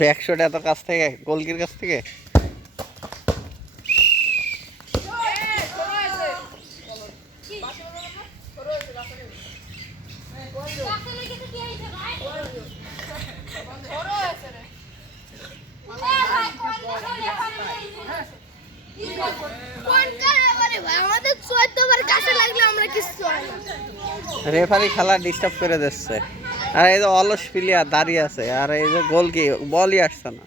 ব্যাকশট এত কাছ থেকে, গোলকির কাছ থেকে। রেফারি খেলা ডিস্টার্ব করে দিচ্ছে। আর এই যে অলস প্লেয়ার দাঁড়িয়ে আছে, আর এই যে গোল কি বলই আসছে না।